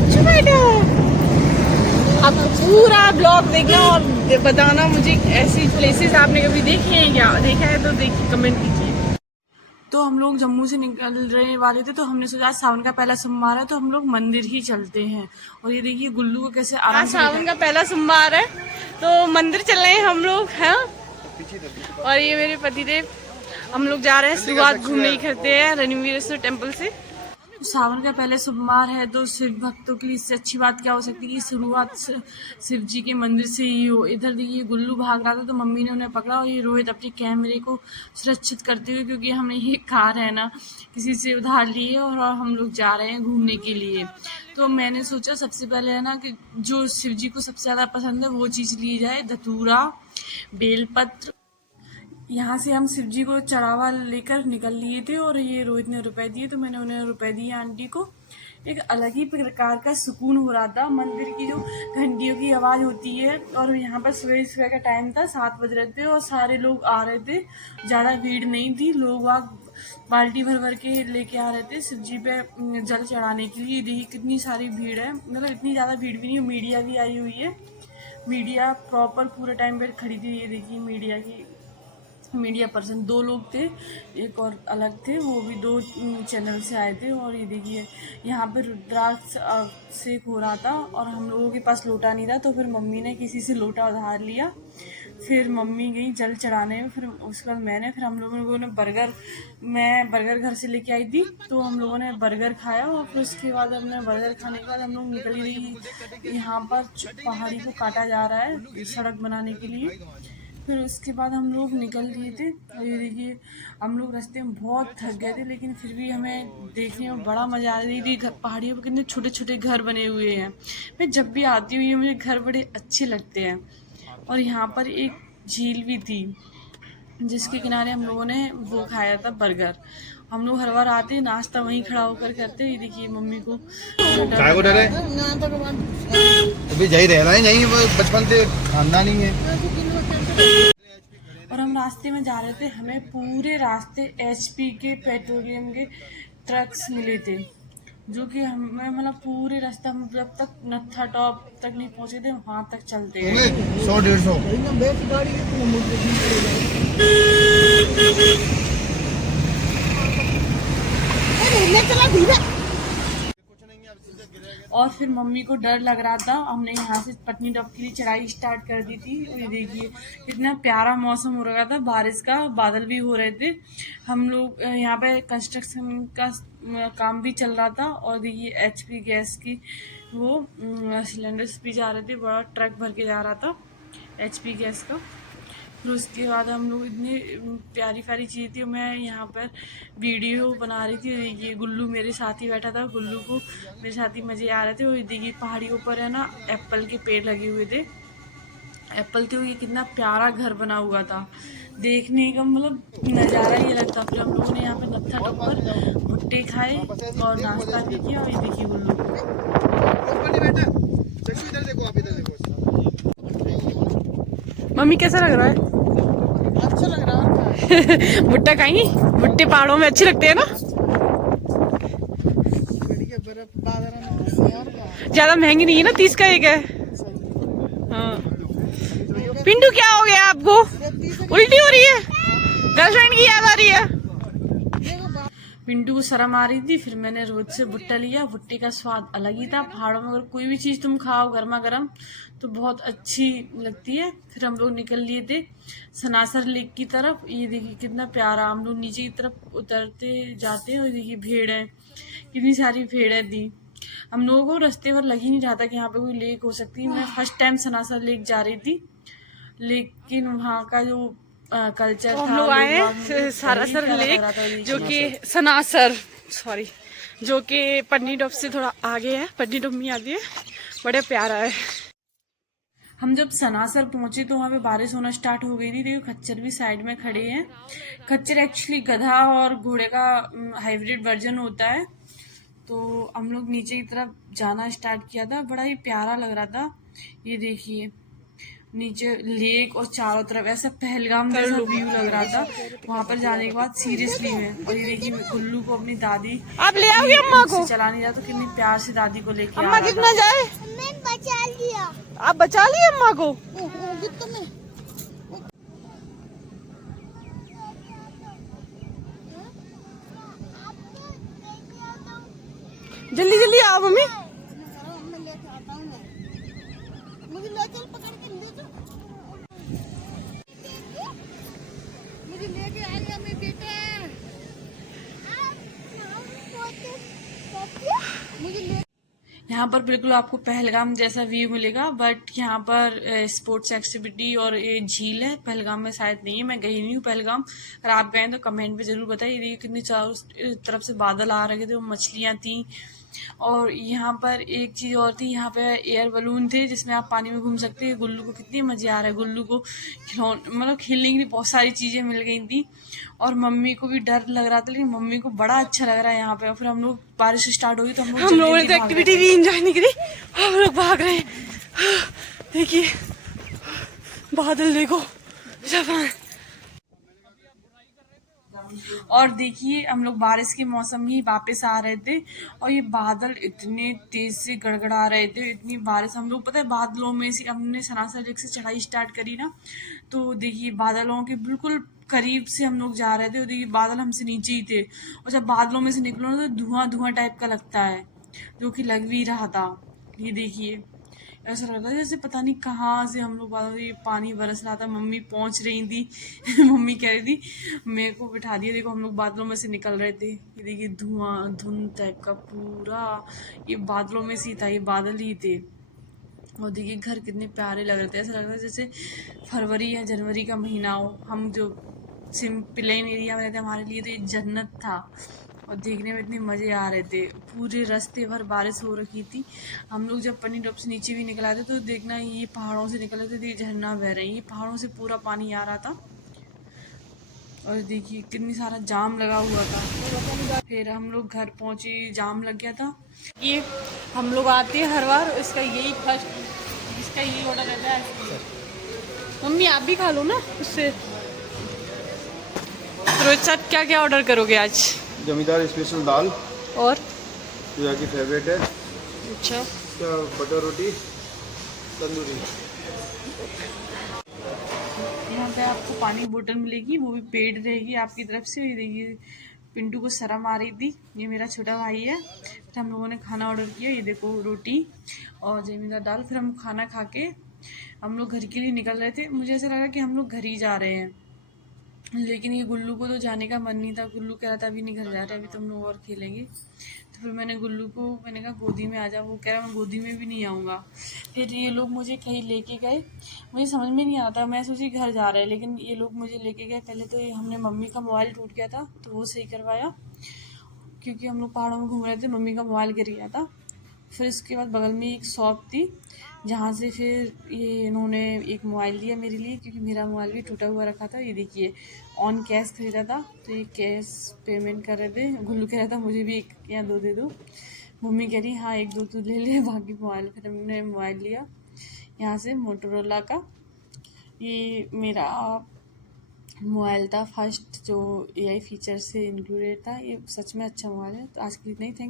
बच्चू बैठे हो। आप पूरा ब्लॉग देखना और बताना मुझे ऐसी प्लेसेस आपने कभी देखी हैं क्या, देखा है तो देखिए कमेंट कीजिए। तो हम लोग जम्मू से निकल रहे वाले थे तो हमने सोचा आज सावन का पहला सोमवार है तो हम लोग मंदिर ही चलते हैं। और ये देखिए गुल्लू को कैसे आराम से सावन का पहला सोमवार है तो मंदिर चल रहे हैं हम लोग हैं। और ये मेरे पतिदेव, हम लोग जा रहे हैं शुरुआत घूमने ही करते हैं रणवीरेश्वर टेम्पल से। सावन का पहले सोमवार है तो शिव भक्तों के लिए इससे अच्छी बात क्या हो सकती है कि शुरुआत शिव जी के मंदिर से ही हो। इधर देखिए गुल्लू भाग रहा था तो मम्मी ने उन्हें पकड़ा और ये रोहित अपने कैमरे को सुरक्षित करते हुए, क्योंकि हमने ये कार है ना किसी से उधार ली है और हम लोग जा रहे हैं घूमने के लिए। तो मैंने सोचा सबसे पहले है ना कि जो शिव जी को सबसे ज़्यादा पसंद है वो चीज़ ली जाए, धतूरा, बेलपत्र। यहाँ से हम शिव जी को चढ़ावा लेकर निकल लिए थे और ये रोहित ने रुपए दिए तो मैंने उन्हें रुपए दिए आंटी को। एक अलग ही प्रकार का सुकून हो रहा था। मंदिर की जो घंटियों की आवाज़ होती है और यहाँ पर सुबह सुबह का टाइम था, 7 बज रहे थे और सारे लोग आ रहे थे, ज़्यादा भीड़ नहीं थी। लोग बाल्टी भर भर के लेके आ रहे थे शिव जी पे जल चढ़ाने के लिए। देखिए कितनी सारी भीड़ है, मतलब इतनी ज़्यादा भीड़ भी नहीं, मीडिया भी आई हुई है। मीडिया प्रॉपर पूरे टाइम पे खड़ी थी। ये देखिए मीडिया पर्सन 2 लोग थे, एक और अलग थे, वो भी 2 चैनल से आए थे। और ये देखिए यहाँ पे रुद्राक्ष अभिषेक हो रहा था और हम लोगों के पास लोटा नहीं था तो फिर मम्मी ने किसी से लोटा उधार लिया। फिर मम्मी गई जल चढ़ाने में, फिर उसके बाद फिर हम लोगों ने मैं बर्गर घर से लेके आई थी तो हम लोगों ने बर्गर खाया और फिर उसके बाद हमने बर्गर खाने के बाद हम लोग निकल गए। यहाँ पर पहाड़ी को काटा जा रहा है सड़क बनाने के लिए। फिर उसके बाद हम लोग निकल लिए थे। ये देखिए हम लोग रास्ते में बहुत थक गए थे लेकिन फिर भी हमें देखने में बड़ा मज़ा आ रही थी। पहाड़ियों पर कितने छोटे छोटे घर बने हुए हैं। मैं जब भी आती हूँ ये मुझे घर बड़े अच्छे लगते हैं। और यहाँ पर एक झील भी थी जिसके किनारे हम लोगों ने वो खाया था बर्गर। हम लोग हर बार आते नाश्ता वहीं खड़ा होकर करते। ये देखिए मम्मी को काय को डरे अभी यही रहना ही नहीं, बचपन से खानदानी है। और हम रास्ते में जा रहे थे, हमें पूरे रास्ते एचपी के पेट्रोलियम के ट्रक्स मिले थे जो कि हमें मतलब पूरे रास्ते हम जब तक नत्था टॉप तक नहीं पहुंचे थे वहां तक चलते गए। 100-150 और फिर मम्मी को डर लग रहा था, हमने यहाँ से पटनी टॉप के लिए चढ़ाई स्टार्ट कर दी थी। ये देखिए कितना प्यारा मौसम हो रहा था, बारिश का, बादल भी हो रहे थे। हम लोग यहाँ पे कंस्ट्रक्शन का काम भी चल रहा था और देखिए एचपी गैस की वो सिलेंडर्स भी जा रहे थे, बड़ा ट्रक भर के जा रहा था एचपी गैस का। फिर उसके बाद हम लोग इतनी प्यारी प्यारी चीज़ थी, मैं यहाँ पर वीडियो बना रही थी। देखिए गुल्लू मेरे साथ ही बैठा था, गुल्लू को मेरे साथ ही मज़े आ रहे थे। और देखिए पहाड़ियों पर है ना एप्पल के पेड़ लगे हुए थे, एप्पल के। ये कितना प्यारा घर बना हुआ था, देखने का मतलब नज़ारा ये लगता। फिर हम लोगों ने यहाँ पे नत्था टॉप पर भुट्टे खाए और नाश्ता भी किया। और ये देखिए गुल्लू मम्मी कैसा लग रहा है? अच्छा लग रहा है। भुट्टा खाएंगी? भुट्टे पहाड़ों में अच्छे लगते हैं ना, ज्यादा महंगी नहीं है ना, 30 का एक है। हाँ। पिंटू क्या हो गया आपको, उल्टी हो रही है? गर्लफ्रेंड की याद आ रही है? पिंटू को शर्म आ रही थी, फिर मैंने रोज से भुट्टा लिया। भुट्टे का स्वाद अलग ही था। पहाड़ों में अगर कोई भी चीज़ तुम खाओ गर्मा गर्म तो बहुत अच्छी लगती है। फिर हम लोग निकल लिए थे सनासर लेक की तरफ। ये देखिए कितना प्यारा, हम लोग नीचे की तरफ उतरते जाते हैं और देखिए भेड़ है, कितनी सारी भेड़ें थी। हम लोगों को रास्ते पर लग ही नहीं रहा था कि यहाँ पे कोई लेक हो सकती है। मैं फर्स्ट टाइम सनासर लेक जा रही थी, लेकिन वहाँ का जो कल्चर था, हम लोग आए सनासर लेक जो कि जो कि पटनी टॉप से थोड़ा आगे है, पटनी टॉप में आती है, बड़ा प्यारा है। हम जब सनासर पहुंचे तो वहाँ पे बारिश होना स्टार्ट हो गई थी। देखो खच्चर भी साइड में खड़े हैं। खच्चर एक्चुअली गधा और घोड़े का हाइब्रिड वर्जन होता है। तो हम लोग नीचे की तरफ जाना स्टार्ट किया था, बड़ा ही प्यारा लग रहा था। ये देखिए नीचे लेक और चारों तरफ ऐसा पहलगाम जैसा व्यू लग रहा था। वहां पर जाने के बाद सीरियसली में, और ये देखिए मैं गुल्लू को अपनी दादी आप ले आओगे अम्मा को? चला नहीं रहा तो कितनी प्यार से दादी को लेके अम्मा कितना जाए? मैं बचा लिया। आप बचा लिए अम्मा को? जल्दी जल्दी आओ मम्मी। मैं लेके आता हूँ। मुझे ले चल पकड़ के ले चल। मुझे लेके आ गया मेरे बेटे। मुझे ले यहाँ पर बिल्कुल आपको पहलगाम जैसा व्यू मिलेगा, बट यहाँ पर स्पोर्ट्स एक्टिविटी और ये झील है। पहलगाम में शायद नहीं है, मैं गई नहीं हूँ पहलगाम। अगर आप गए तो कमेंट में जरूर बताइए। देखिए कितनी चारों तरफ से बादल आ रहे थे, वो मछलियाँ थी। और यहाँ पर एक चीज और थी, यहाँ पे एयर बलून थे जिसमें आप पानी में घूम सकते हैं। गुल्लू को कितनी मजे आ रहा है, गुल्लू को मतलब खेलने के लिए बहुत सारी चीजें मिल गई थी। और मम्मी को भी डर लग रहा था, लेकिन मम्मी को बड़ा अच्छा लग रहा है यहाँ पे। और फिर हम लोग, बारिश स्टार्ट होगी तो हम लोगों ने तो एक्टिविटी भी एंजॉय नहीं करी, हम लोग भाग रहे हैं। देखिए बादल देखो। और देखिए हम लोग बारिश के मौसम में ही वापस आ रहे थे, और ये बादल इतने तेज से गड़गड़ा रहे थे, इतनी बारिश। हम लोग पता है बादलों में से हमने सनासर लेक से चढ़ाई स्टार्ट करी ना, तो देखिए बादलों के बिल्कुल करीब से हम लोग जा रहे थे, और देखिए बादल हमसे नीचे ही थे। और जब बादलों में से निकलो ना तो धुआं धुआं टाइप का लगता है, जो कि लग भी रहा था। ये देखिए ऐसा लग रहा था जैसे पता नहीं कहाँ से हम लोग बादल, ये पानी बरस रहा था। मम्मी पहुंच रही थी मम्मी कह रही थी मेरे को बिठा दिया, देखो हम लोग बादलों में से निकल रहे थे। ये देखिए धुआं धुंध टाइप का पूरा, ये बादलों में से था, ये बादल ही थे। और देखिए घर कितने प्यारे लग रहे थे, ऐसा लग रहा था जैसे फरवरी या जनवरी का महीना हो। हम जो प्लेन एरिया में रहते हमारे लिए तो ये जन्नत था। और देखने में इतने मज़े आ रहे थे, पूरे रास्ते भर बारिश हो रखी थी। हम लोग जब पन्नी टॉप से नीचे भी निकल आए थे तो देखना ये पहाड़ों से निकले थे, ये झरना बह रहे हैं, ये पहाड़ों से पूरा पानी आ रहा था। और देखिए कितनी सारा जाम लगा हुआ था। फिर हम लोग घर पहुंचे, जाम लग गया था। ये हम लोग आते हैं हर बार, इसका यही फर्स्ट, इसका यही ऑर्डर रहता है। मम्मी आप भी खा लो ना उससे। रोहित साहब क्या क्या ऑर्डर करोगे आज? जमींदार स्पेशल दाल, और पूजा की फेवरेट है। अच्छा, क्या बटर रोटी, तंदूरी। यहाँ पे आपको पानी बोतल मिलेगी, वो भी पेड रहेगी आपकी तरफ से। ये देखिए पिंटू को शर्म आ रही थी, ये मेरा छोटा भाई है। फिर हम लोगों ने खाना ऑर्डर किया, ये देखो रोटी और जमींदार दाल। फिर हम खाना खा के हम लोग घर के लिए निकल रहे थे। मुझे ऐसा लगा कि हम लोग घर ही जा रहे हैं, लेकिन ये गुल्लू को तो जाने का मन नहीं था। गुल्लू कह रहा था अभी नहीं घर जा रहे, अभी तुम लोग और खेलेंगे। तो फिर मैंने गुल्लू को मैंने कहा गोदी में आ जा, वो कह रहा मैं गोदी में भी नहीं आऊँगा। फिर ये लोग मुझे कहीं लेके गए, मुझे समझ में नहीं आता, मैं सोची घर जा रहे हैं, लेकिन ये लोग मुझे लेके गए। पहले तो ये हमने मम्मी का मोबाइल टूट गया था तो वो सही करवाया, क्योंकि हम लोग पहाड़ों में घूम रहे थे, मम्मी का मोबाइल गिर गया था। फिर इसके बाद बगल में एक शॉप थी जहाँ से फिर ये इन्होंने एक मोबाइल दिया मेरे लिए, क्योंकि मेरा मोबाइल भी टूटा हुआ रखा था। ये देखिए ऑन कैश खरीदा था, तो ये कैश पेमेंट कर रहे थे। गुल्लू कह रहा था मुझे भी एक या दो दे दो, मम्मी कह रही हाँ एक दो तू ले ले, बाकी मोबाइल। फिर हमने मोबाइल लिया यहाँ से मोटोरोला का। ये मेरा मोबाइल था फर्स्ट जो AI फीचर से इंक्लूडेड था। ये सच में अच्छा मोबाइल है। तो आज के लिए नहीं, थैंक